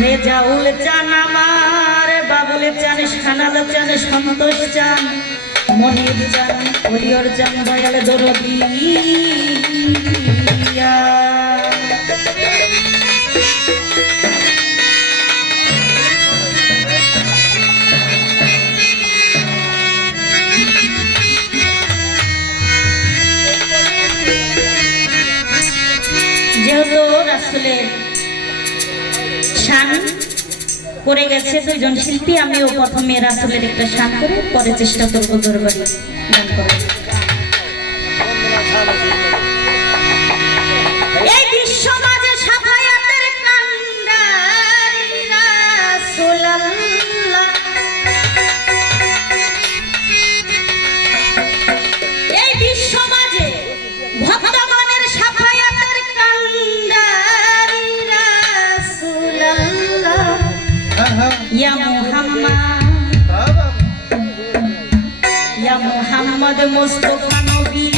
মেজাউল চান আমার, বাবুল চান, সানাল চান, সন্তোষ চান মনির চান হরিয়র চান, দয়াল দরদি Yeah. শান করে গেছে দুজন শিল্পী। আমিও প্রথমে রাসুলের একটা শান করে পরে চেষ্টা করব দরবারি গান করার। Demonstrou pra novinha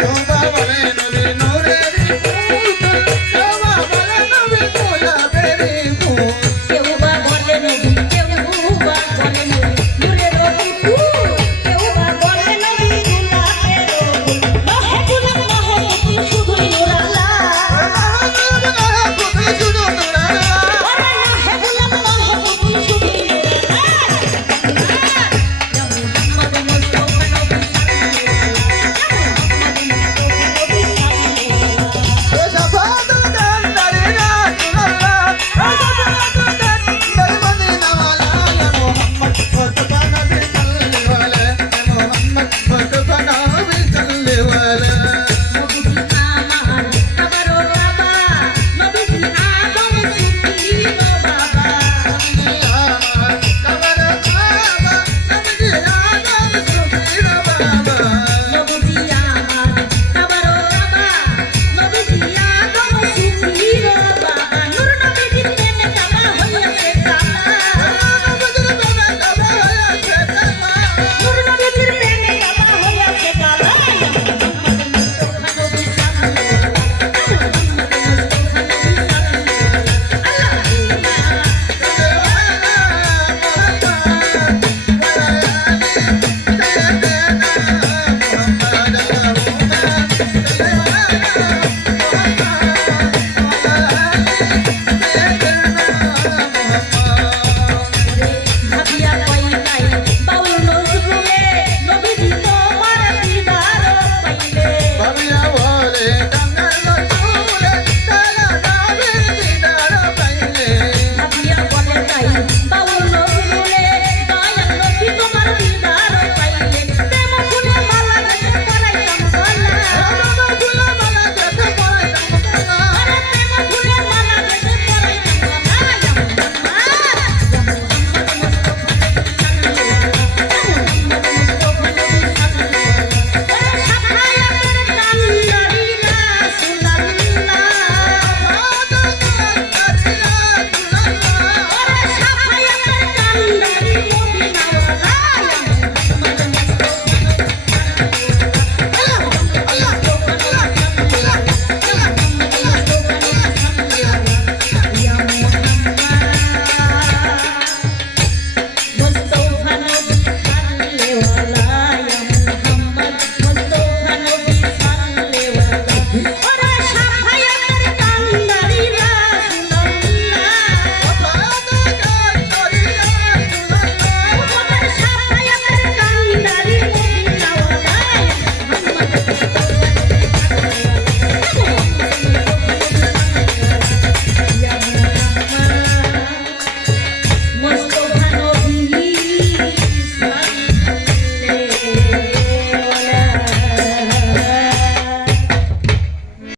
Sumba,